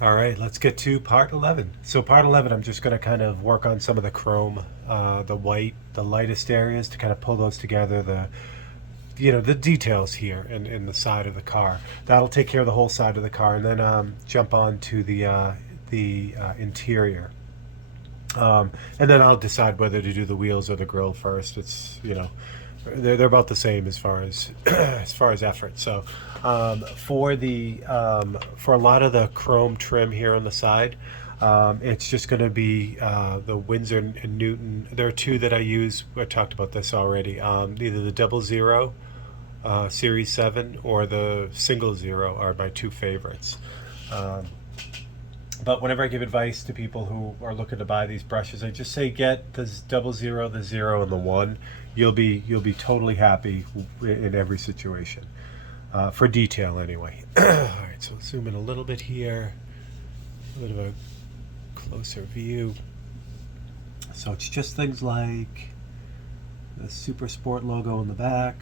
All right, let's get to part 11. So part 11, I'm just going to kind of work on some of the chrome, the white, the lightest areas to kind of pull those together, the details here in the side of the car. That'll take care of the whole side of the car, and then jump on to the interior. And then I'll decide whether to do the wheels or the grill first. They're about the same as far as as far as effort. So for a lot of the chrome trim here on the side, it's just going to be the Windsor and Newton. There are two that I use. I talked about this already. Either the 00 Series 7 or the single zero are my two favorites. But whenever I give advice to people who are looking to buy these brushes, I just say get the 00, the 0, and the 1. You'll be totally happy in every situation. For detail, anyway. All right, so let's zoom in a little bit here. A bit of a closer view. So it's just things like the Super Sport logo on the back,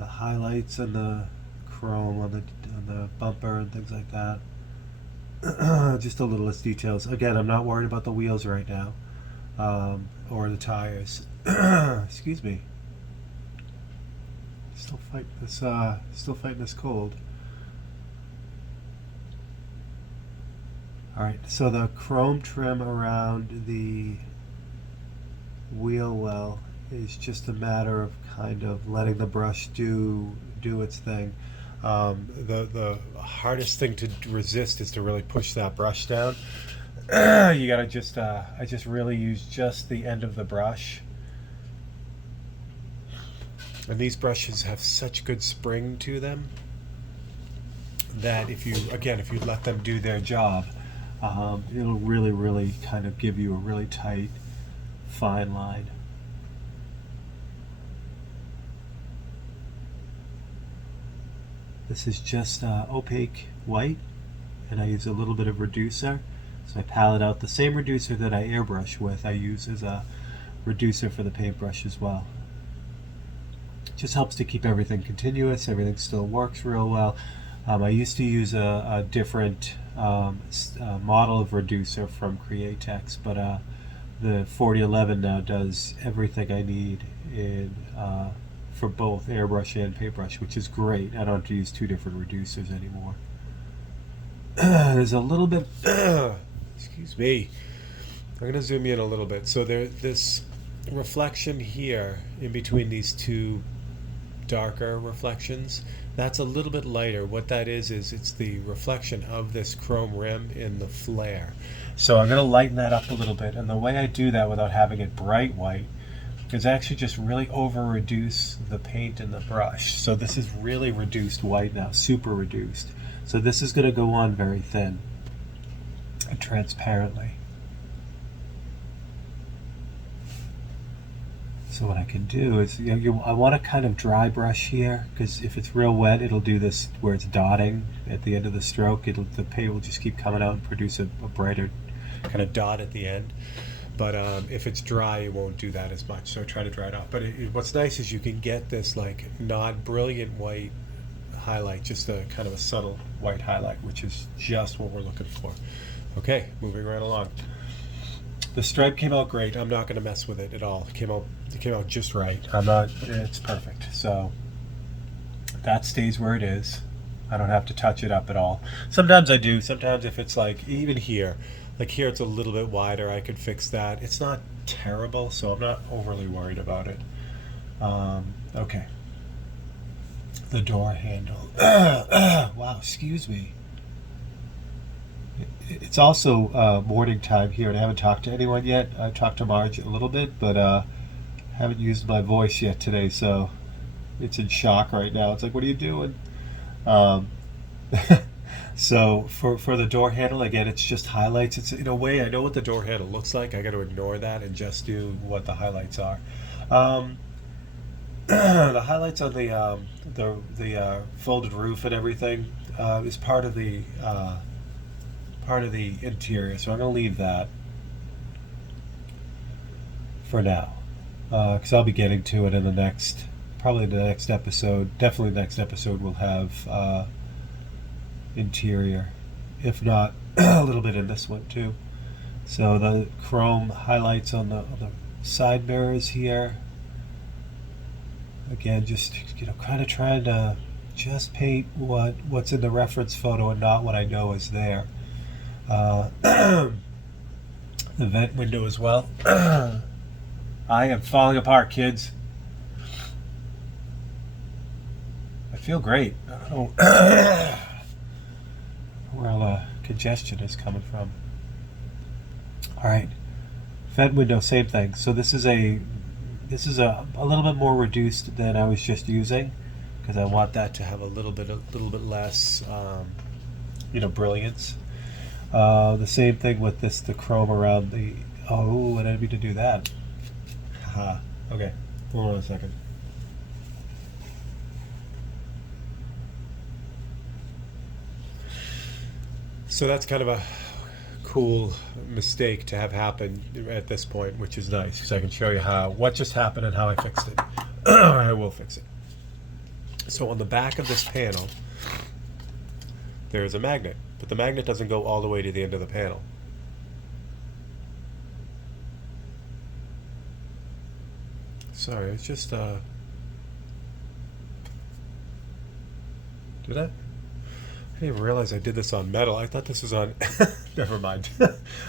the highlights and the chrome on the bumper and things like that. Just the littlest details. Again, I'm not worried about the wheels right now, or the tires. Excuse me. Still fighting this cold. All right. So the chrome trim around the wheel well is just a matter of kind of letting the brush do its thing. The hardest thing to resist is to really push that brush down. You gotta just I just really use just the end of the brush, and these brushes have such good spring to them that if you let them do their job, it'll really kind of give you a really tight fine line. This is just opaque white, and I use a little bit of reducer. So I palette out the same reducer that I airbrush with. I use as a reducer for the paintbrush as well. Just helps to keep everything continuous. Everything still works real well. I used to use a different model of reducer from Createx, but the 4011 now does everything I need in for both airbrush and paintbrush, which is great. I don't have to use two different reducers anymore. There's a little bit, excuse me, I'm going to zoom in a little bit. So this reflection here in between these two darker reflections, that's a little bit lighter. What that is it's the reflection of this chrome rim in the flare. So I'm going to lighten that up a little bit, and the way I do that without having it bright white is actually just really over reduce the paint in the brush. So this is really reduced white now, super reduced. So this is going to go on very thin and transparently. So what I can do is, I want to kind of dry brush here, because if it's real wet, it'll do this where it's dotting at the end of the stroke. The paint will just keep coming out and produce a brighter kind of dot at the end. But if it's dry, it won't do that as much. So try to dry it off. But what's nice is you can get this like not brilliant white highlight, just a kind of a subtle white highlight, which is just what we're looking for. Okay, moving right along. The stripe came out great. I'm not going to mess with it at all. It came out just right. It's perfect. So that stays where it is. I don't have to touch it up at all. Sometimes I do. Sometimes if it's like even here, like here it's a little bit wider, I could fix that. It's not terrible, so I'm not overly worried about it. Okay. The door handle. Wow, excuse me. It's also morning time here, and I haven't talked to anyone yet. I've talked to Marge a little bit, but haven't used my voice yet today, so it's in shock right now. It's like, what are you doing? So for the door handle, again, it's just highlights. It's in a way, I know what the door handle looks like. I got to ignore that and just do what the highlights are. The highlights on the folded roof and everything is part of the interior, so I'm going to leave that for now, because I'll be getting to it in the next probably the next episode, definitely next episode, will have interior. If not, a little bit in this one too. So the chrome highlights on the side mirrors here. Again, just kind of trying to just paint what's in the reference photo and not what I know is there. The vent window as well. I am falling apart, kids. I feel great. I don't know where all the congestion is coming from. All right, vent window, same thing. So this is a little bit more reduced than I was just using, because I want that to have a little bit less, brilliance. The same thing with the chrome around the. Oh, I didn't mean to do that. Haha. Okay, hold on a second. So that's kind of a cool mistake to have happen at this point, which is nice because I can show you what just happened and how I fixed it. I will fix it. So on the back of this panel, there's a magnet, but the magnet doesn't go all the way to the end of the panel. Sorry, it's just did I? I didn't even realize I did this on metal. I thought this was on. Never mind.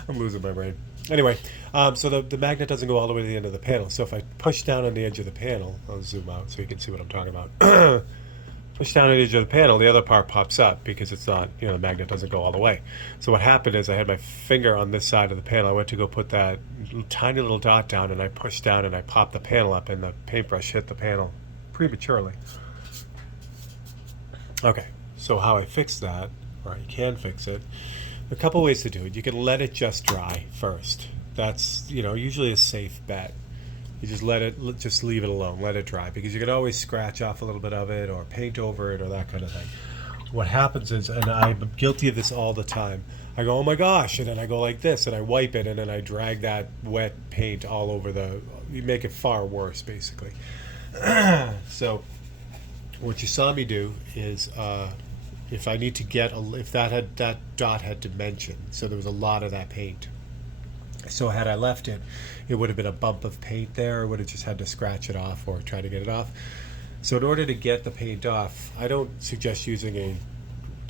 I'm losing my brain. Anyway, so the magnet doesn't go all the way to the end of the panel. So if I push down on the edge of the panel, I'll zoom out so you can see what I'm talking about. Push down on the edge of the panel, the other part pops up because it's not, the magnet doesn't go all the way. So what happened is I had my finger on this side of the panel. I went to go put that tiny little dot down, and I pushed down and I popped the panel up, and the paintbrush hit the panel prematurely. Okay. So how I fix that, or you can fix it, a couple ways to do it. You can let it just dry first. That's usually a safe bet. You just just leave it alone, let it dry, because you can always scratch off a little bit of it or paint over it or that kind of thing. What happens is, and I'm guilty of this all the time, I go, oh my gosh, and then I go like this and I wipe it, and then I drag that wet paint all over you make it far worse basically. So what you saw me do is if I need to get if that dot had dimension, so there was a lot of that paint. So had I left it, it would have been a bump of paint there. I would have just had to scratch it off or try to get it off. So in order to get the paint off, I don't suggest using a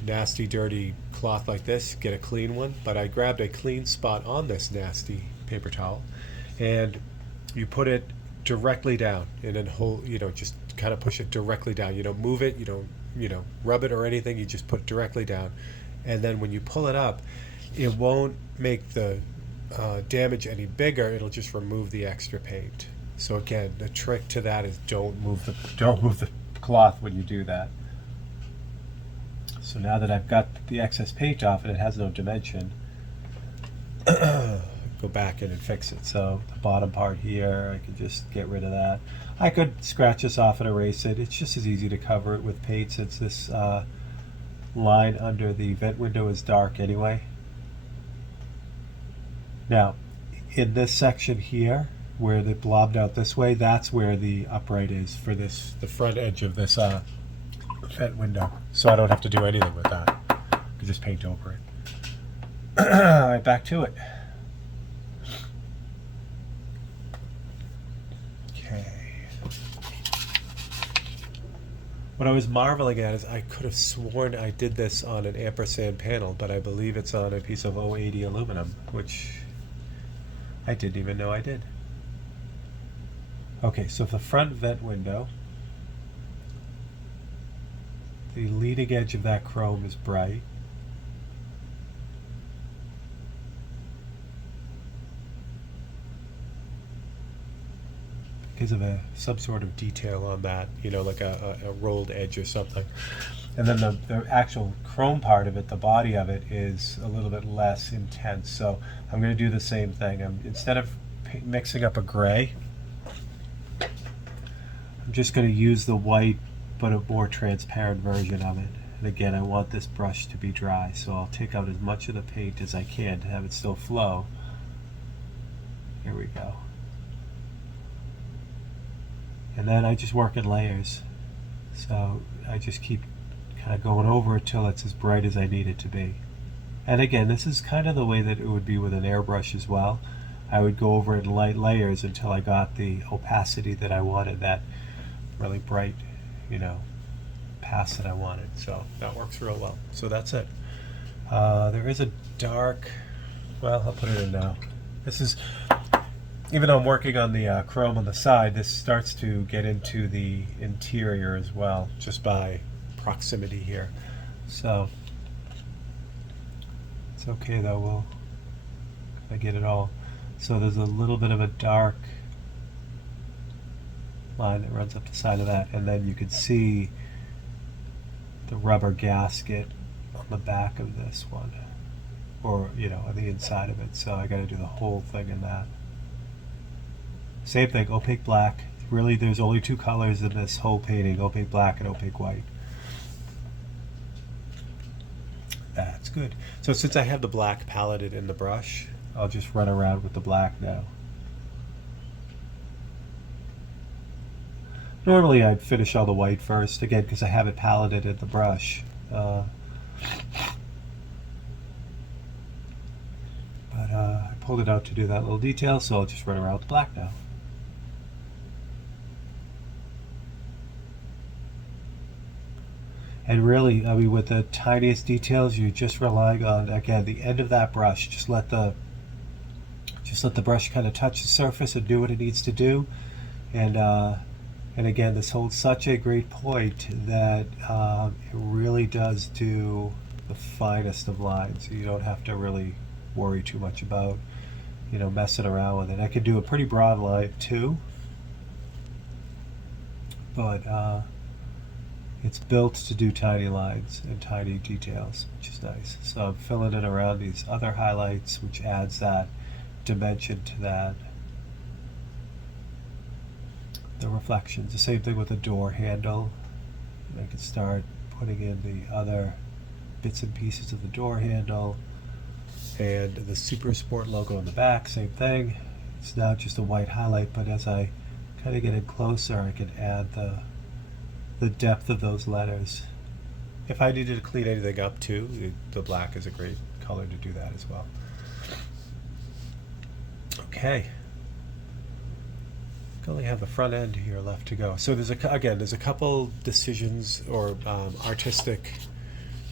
nasty, dirty cloth like this. Get a clean one. But I grabbed a clean spot on this nasty paper towel, and you put it directly down, and then just kind of push it directly down. You don't move it. You don't rub it or anything. You just put it directly down, and then when you pull it up, it won't make the damage any bigger. It'll just remove the extra paint. So again, the trick to that is don't move the cloth when you do that. So now that I've got the excess paint off and it has no dimension, go back in and fix it. So the bottom part here, I can just get rid of that. I could scratch this off and erase it. It's just as easy to cover it with paint since this line under the vent window is dark anyway. Now, in this section here, where they blobbed out this way, that's where the upright is for the front edge of this vent window. So I don't have to do anything with that. I can just paint over it. All right, back to it. Okay. What I was marveling at is I could have sworn I did this on an ampersand panel, but I believe it's on a piece of 080 aluminum, which I didn't even know I did. Okay, so the front vent window, the leading edge of that chrome is bright. Because of some sort of detail on that, like a rolled edge or something. And then the actual chrome part of it, the body of it, is a little bit less intense. So I'm going to do the same thing. Instead of mixing up a gray, I'm just going to use the white but a more transparent version of it. And again, I want this brush to be dry, so I'll take out as much of the paint as I can to have it still flow. Here we go. And then I just work in layers. So I just keep kind of going over it till it's as bright as I need it to be. And again, this is kind of the way that it would be with an airbrush as well. I would go over it in light layers until I got the opacity that I wanted, that really bright, pass that I wanted. So that works real well. So that's it. There is a dark, well, I'll put it in now. This is, even though I'm working on the chrome on the side, this starts to get into the interior as well, just by proximity here. So it's okay though, we'll kind of get it all. So there's a little bit of a dark line that runs up the side of that, and then you can see the rubber gasket on the back of this one, or on the inside of it. So I got to do the whole thing in that. Same thing, opaque black. Really, there's only two colors in this whole painting: opaque black and opaque white. That's good. So since I have the black paletted in the brush, I'll just run around with the black now. Normally I'd finish all the white first, again, because I have it paletted in the brush. But I pulled it out to do that little detail, so I'll just run around with the black now. And really, I mean, with the tiniest details, you're just relying on, again, the end of that brush. Just let the brush kind of touch the surface and do what it needs to do. And again, this holds such a great point that it really does do the finest of lines. You don't have to really worry too much about, messing around with it. I could do a pretty broad line too, but it's built to do tiny lines and tiny details, which is nice. So I'm filling it around these other highlights, which adds that dimension to that. The reflections, the same thing with the door handle. And I can start putting in the other bits and pieces of the door handle, and the Super Sport logo on the back, same thing. It's now just a white highlight, but as I kind of get in closer, I can add the depth of those letters. If I needed to clean anything up too, the black is a great color to do that as well. Okay. I only have the front end here left to go. So there's a couple decisions, or artistic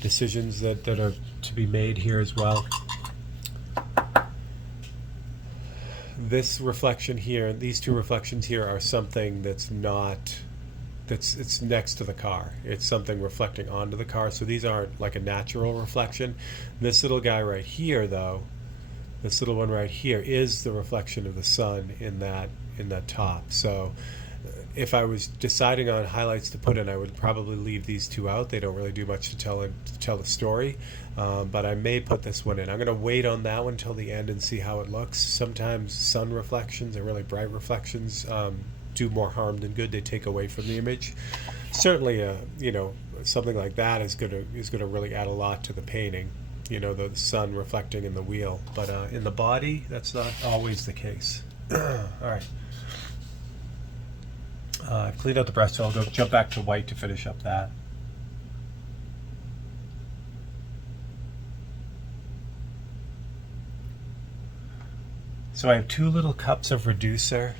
decisions that are to be made here as well. This reflection here, these two reflections here, are something it's next to the car. It's something reflecting onto the car. So these aren't like a natural reflection. This little guy right here, though, this little one right here, is the reflection of the sun in that top. So if I was deciding on highlights to put in, I would probably leave these two out. They don't really do much to tell the story, but I may put this one in. I'm going to wait on that one till the end and see how it looks. Sometimes sun reflections and really bright reflections do more harm than good. They take away from the image. Certainly, something like that is going to really add a lot to the painting. The sun reflecting in the wheel, but in the body, that's not always the case. All right. I've cleaned out the brush, so I'll jump back to white to finish up that. So I have two little cups of reducer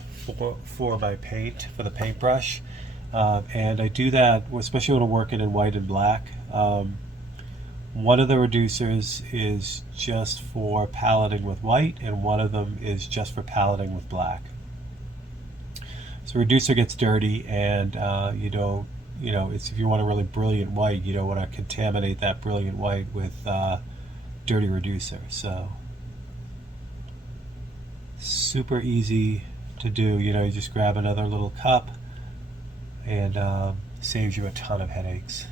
for my paint, for the paintbrush, and I do that especially when I'm working in white and black. One of the reducers is just for paletting with white, and one of them is just for paletting with black. So reducer gets dirty, and it's, if you want a really brilliant white, you don't want to contaminate that brilliant white with dirty reducer. So super easy to do. You just grab another little cup, and saves you a ton of headaches.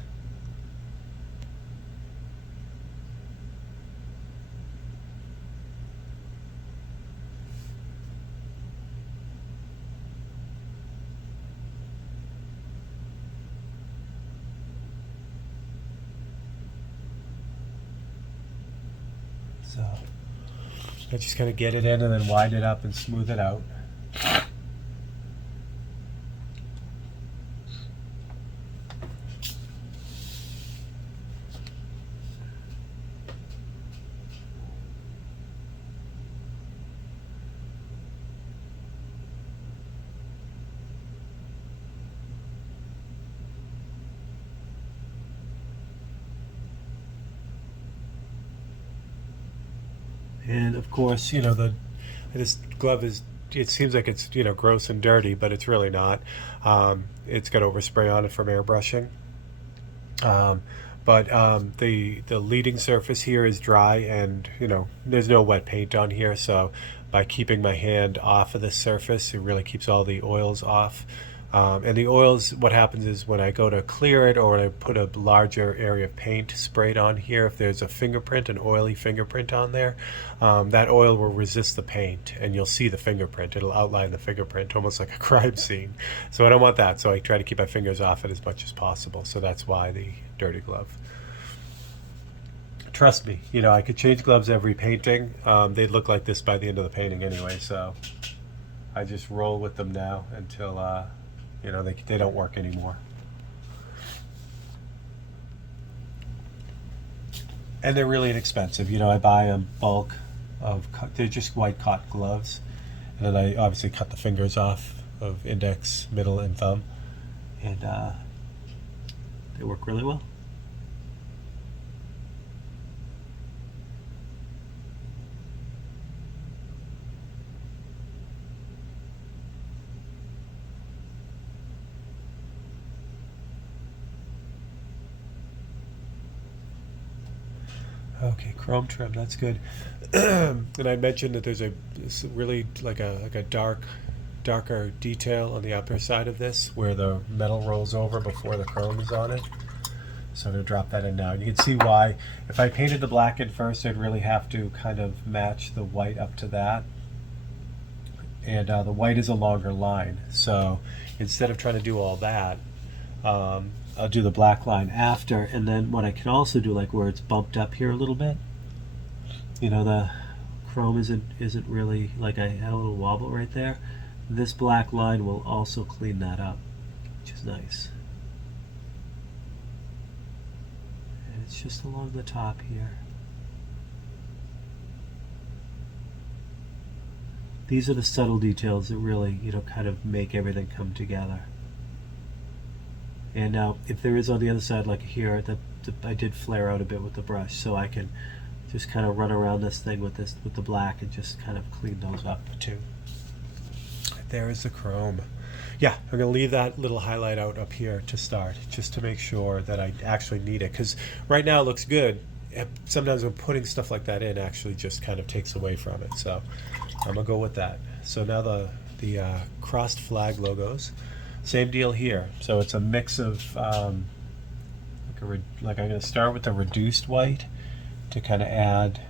So I just kind of get it in and then wind it up and smooth it out. And of course, you know, this glove is, it seems like it's, you know, gross and dirty, but it's really not. It's got overspray on it from airbrushing. But the leading surface here is dry, and you know, there's no wet paint on here, so by keeping my hand off of this surface, it really keeps all the oils off. And the oils, what happens is when I go to clear it, or when I put a larger area of paint sprayed on here, if there's a fingerprint, an oily fingerprint on there, that oil will resist the paint, and you'll see the fingerprint. It'll outline the fingerprint, almost like a crime scene. So I don't want that, so I try to keep my fingers off it as much as possible. So that's why the dirty glove. Trust me, you know, I could change gloves every painting. They'd look like this by the end of the painting anyway, so I just roll with them now until you know, they don't work anymore. And they're really inexpensive. You know, I buy a bulk of, they're just white cotton gloves. And then I obviously cut the fingers off of index, middle, and thumb. And they work really well. Okay, chrome trim, that's good. And I mentioned that there's this really like a darker detail on the upper side of this where the metal rolls over before the chrome is on it. So I'm going to drop that in now. And you can see why, if I painted the black in first, I'd really have to kind of match the white up to that. And the white is a longer line. So instead of trying to do all that, I'll do the black line after, and then what I can also do, like where it's bumped up here a little bit, you know, the chrome isn't really, like I had a little wobble right there. This black line will also clean that up, which is nice. And it's just along the top here. These are the subtle details that really, you know, kind of make everything come together. And now, if there is on the other side, like here, I did flare out a bit with the brush, so I can just kind of run around this thing with the black and just kind of clean those up too. There is the chrome. Yeah, I'm going to leave that little highlight out up here to start, just to make sure that I actually need it, because right now it looks good. Sometimes when putting stuff like that in actually just kind of takes away from it, so I'm going to go with that. So now the crossed flag logos. Same deal here. So it's a mix of, like I'm going to start with the reduced white to kind of add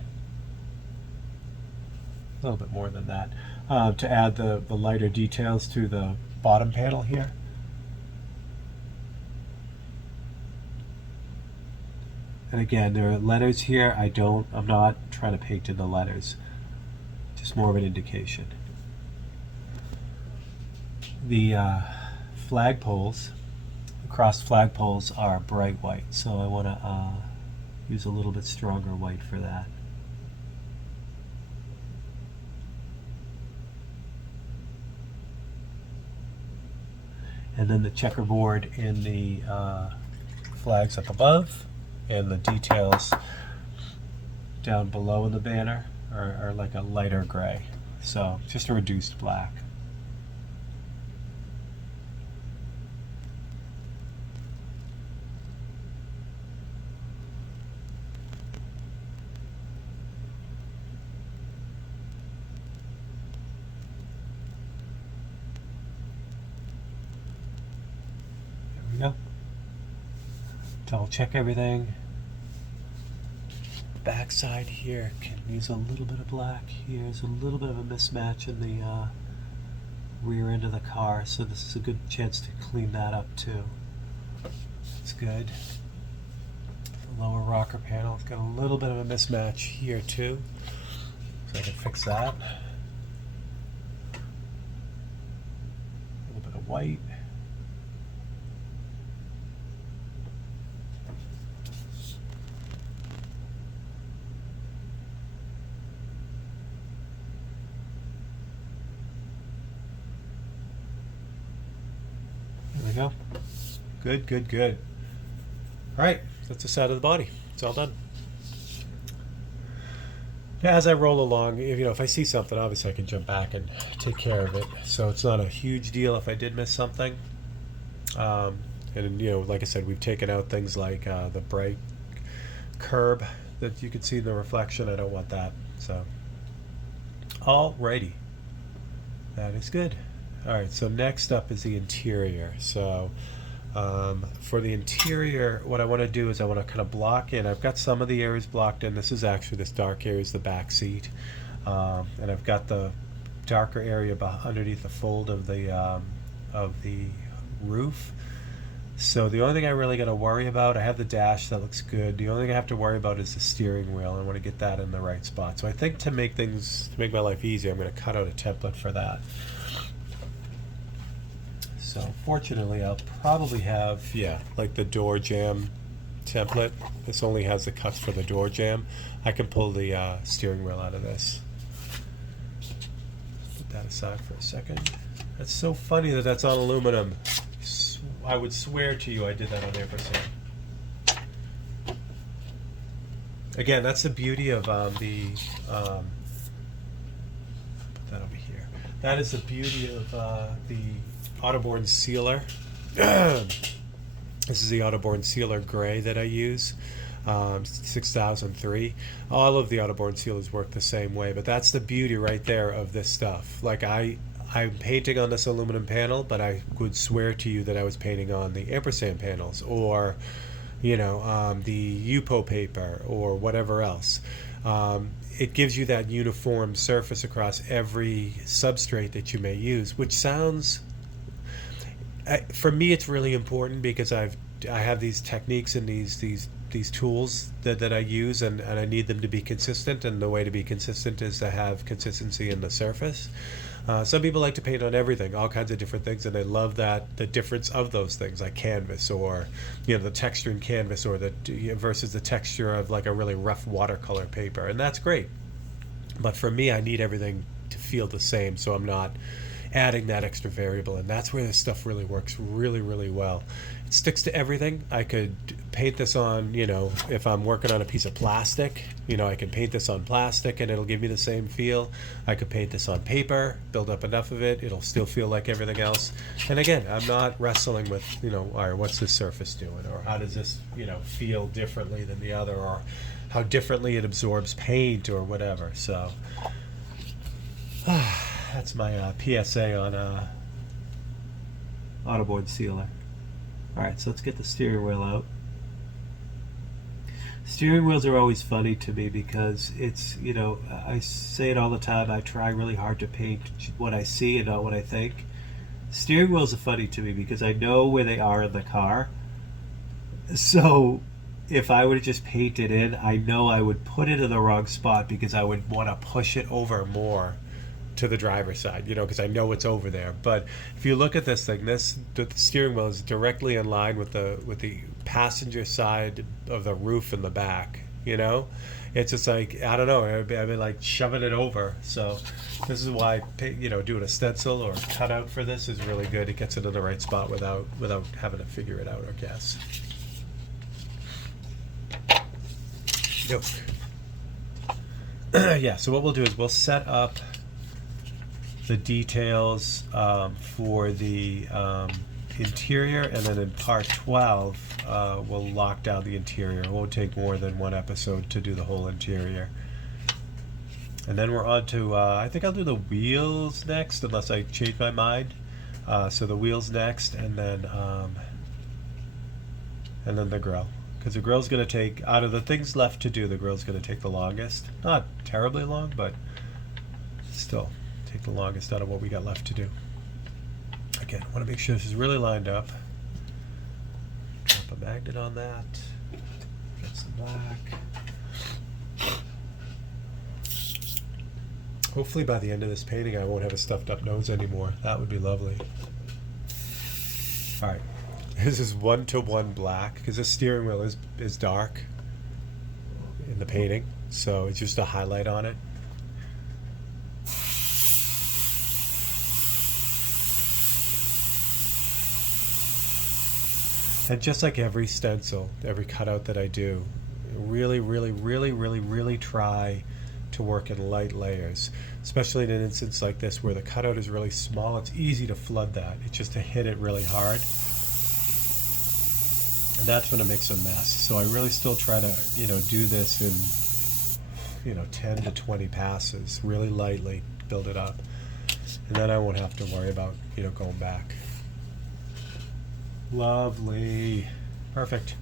a little bit more than that, to add the lighter details to the bottom panel here. And again, there are letters here. I'm not trying to paint in the letters, just more of an indication. The flagpoles, the crossed flagpoles are bright white, so I want to use a little bit stronger white for that. And then the checkerboard in the flags up above and the details down below in the banner are like a lighter gray, so just a reduced black. Double check everything. Back side here can use a little bit of black. Here's a little bit of a mismatch in the rear end of the car, so this is a good chance to clean that up too. It's good. The lower rocker panel, it's got a little bit of a mismatch here too, so I can fix that. A little bit of white. Go. Good, good, good. All right, that's the side of the body. It's all done. As I roll along, if I see something, obviously I can jump back and take care of it. So it's not a huge deal if I did miss something. And like I said, we've taken out things like the bright curb that you can see in the reflection. I don't want that. So, alrighty, that is good. All right. So next up is the interior. So for the interior, what I want to do is I want to kind of block in. I've got some of the areas blocked in. This dark area is the back seat, and I've got the darker area underneath the fold of the roof. So the only thing I really got to worry about, I have the dash, that looks good. The only thing I have to worry about is the steering wheel. I want to get that in the right spot. So I think to make my life easier, I'm going to cut out a template for that. So fortunately, I'll probably have, like the door jamb template. This only has the cuts for the door jamb. I can pull the steering wheel out of this. Put that aside for a second. That's so funny that that's on aluminum. I would swear to you I did that on ampersand. Again, that's the beauty of put that over here. That is the beauty of the Autoborn Sealer. This is the Autoborn Sealer Gray that I use. 6003. All of the Autoborn Sealers work the same way, but that's the beauty right there of this stuff. Like I'm painting on this aluminum panel, but I would swear to you that I was painting on the ampersand panels, or the UPO paper, or whatever else. It gives you that uniform surface across every substrate that you may use, which sounds, for me, it's really important because I have these techniques and these tools that I use, and I need them to be consistent, and the way to be consistent is to have consistency in the surface. Some people like to paint on everything, all kinds of different things, and they love the difference of those things, like canvas, or the texture in canvas, or versus the texture of like a really rough watercolor paper, and that's great. But for me, I need everything to feel the same, so I'm not adding that extra variable, and that's where this stuff really works really, really well. It sticks to everything. I could paint this on, if I'm working on a piece of plastic, I can paint this on plastic and it'll give me the same feel. I could paint this on paper, build up enough of it, it'll still feel like everything else. And again, I'm not wrestling with, all right, what's this surface doing, or how does this, feel differently than the other, or how differently it absorbs paint, or whatever. So that's my PSA on Autoborn Sealer. Alright, so let's get the steering wheel out. Steering wheels are always funny to me because it's, I say it all the time, I try really hard to paint what I see and not what I think. Steering wheels are funny to me because I know where they are in the car. So if I would have just painted in, I know I would put it in the wrong spot because I would want to push it over more to the driver's side, because I know it's over there. But if you look at this thing, the steering wheel is directly in line with the passenger side of the roof in the back. It's just like, I don't know, I've been like shoving it over. So this is why doing a stencil or a cutout for this is really good. It gets it in the right spot without having to figure it out or guess. Yeah, so what we'll do is we'll set up the details for the interior, and then in part 12 we'll lock down the interior. It won't take more than one episode to do the whole interior. And then we're on to I think I'll do the wheels next, unless I change my mind. So the wheels next, and then the grill, because the grill's going to take, out of the things left to do, the grill's going to take the longest. Not terribly long, but still take the longest out of what we got left to do. Again, I want to make sure this is really lined up. Drop a magnet on that. Get some black. Hopefully by the end of this painting I won't have a stuffed up nose anymore. That would be lovely. Alright. This is 1-to-1 black, because the steering wheel is dark in the painting, so it's just a highlight on it. And just like every stencil, every cutout that I do, really, really, really, really, really try to work in light layers, especially in an instance like this where the cutout is really small. It's easy to flood that. It's just to hit it really hard. And that's when it makes a mess. So I really still try to, do this in, 10 to 20 passes, really lightly, build it up. And then I won't have to worry about, going back. Lovely. Perfect.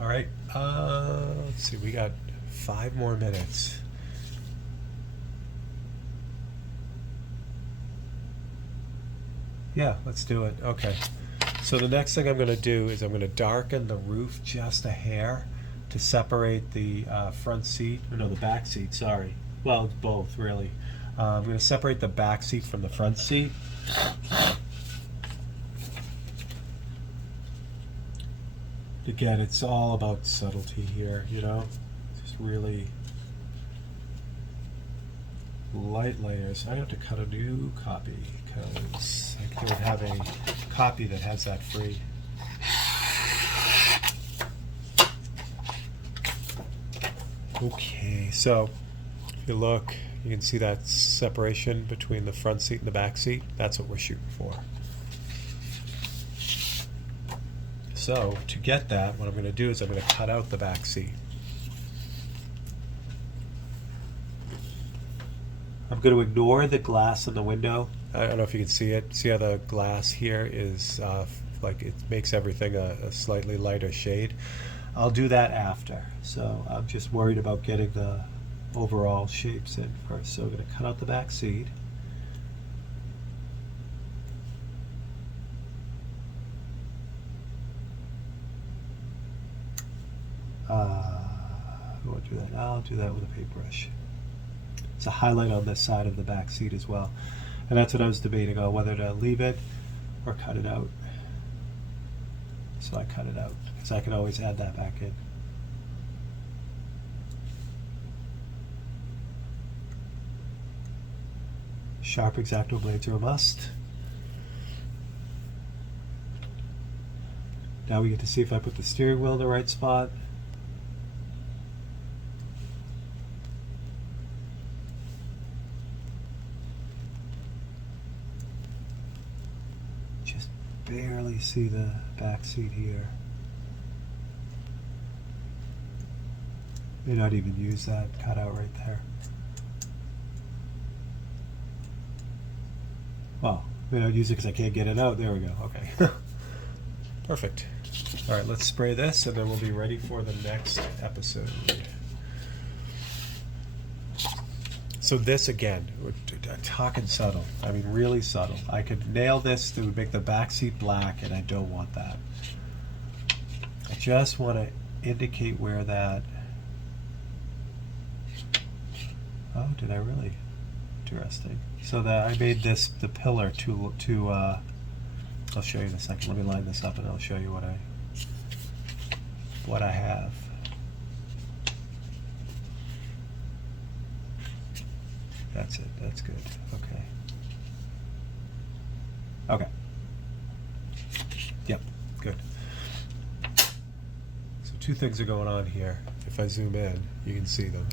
All right. Let's see. We got 5 more minutes. Yeah, let's do it. Okay. So the next thing I'm going to do is I'm going to darken the roof just a hair to separate the front seat. Or no, the back seat. Sorry. Well, it's both, really. I'm going to separate the back seat from the front seat. Again, it's all about subtlety here, just really light layers. I have to cut a new copy because I don't have a copy that has that free. Okay, so if you look, you can see that separation between the front seat and the back seat. That's what we're shooting for. So to get that, what I'm going to do is I'm going to cut out the back seat. I'm going to ignore the glass in the window. I don't know if you can see it. See how the glass here is like it makes everything a slightly lighter shade. I'll do that after. So I'm just worried about getting the overall shapes in first. So I'm going to cut out the back seat. I won't do that. I'll do that with a paintbrush. It's a highlight on this side of the back seat as well. And that's what I was debating on, whether to leave it or cut it out. So I cut it out because I can always add that back in. Sharp X-Acto blades are a must. Now we get to see if I put the steering wheel in the right spot. Just barely see the back seat here. May not even use that cutout right there. Well, may not use it because I can't get it out. There we go. Okay. Perfect. All right, let's spray this and then we'll be ready for the next episode. So this again, we're talking subtle. I mean, really subtle. I could nail this that would make the back seat black, and I don't want that. I just want to indicate where that. Oh, did I really? Interesting. So that I made this the pillar to I'll show you in a second. Let me line this up and I'll show you what I have. That's it. That's good. Okay. Okay. Yep. Good. So 2 things are going on here. If I zoom in, you can see them.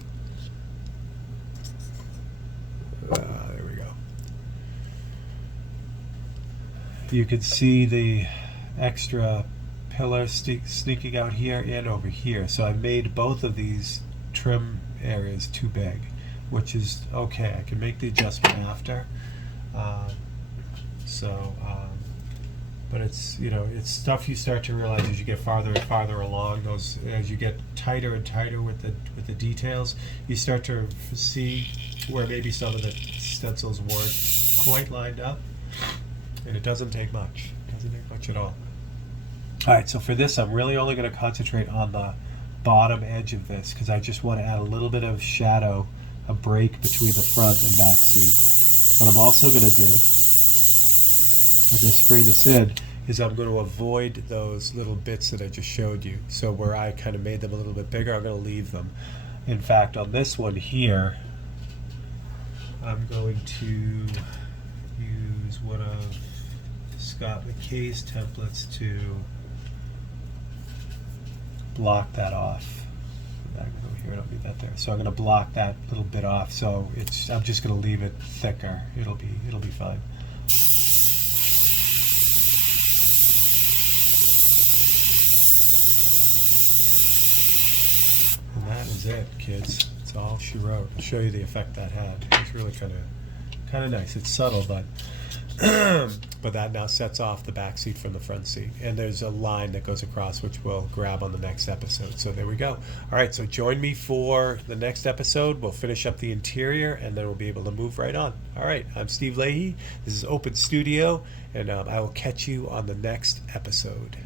There we go. You can see the extra pillar sneaking out here and over here. So I made both of these trim areas too big, which is okay. I can make the adjustment after. But it's it's stuff you start to realize as you get farther and farther along. As you get tighter and tighter with the details, you start to see where maybe some of the stencils weren't quite lined up. And it doesn't take much. It doesn't take much at all. All right, so for this, I'm really only going to concentrate on the bottom edge of this because I just want to add a little bit of shadow, a break between the front and back seat. What I'm also going to do, as I spray this in, is I'm going to avoid those little bits that I just showed you. So where I kind of made them a little bit bigger, I'm going to leave them. In fact, on this one here, I'm going to use one of Scott McKay's templates to block that off. Back over here, I don't need that there. So I'm going to block that little bit off. So I'm just going to leave it thicker. It'll be fine. And that is it, kids. It's all she wrote. I'll show you the effect that had. It's really kind of nice. It's subtle, but but that now sets off the back seat from the front seat. And there's a line that goes across, which we'll grab on the next episode. So there we go. All right, so join me for the next episode. We'll finish up the interior, and then we'll be able to move right on. All right, I'm Steve Leahy. This is Open Studio, and I will catch you on the next episode.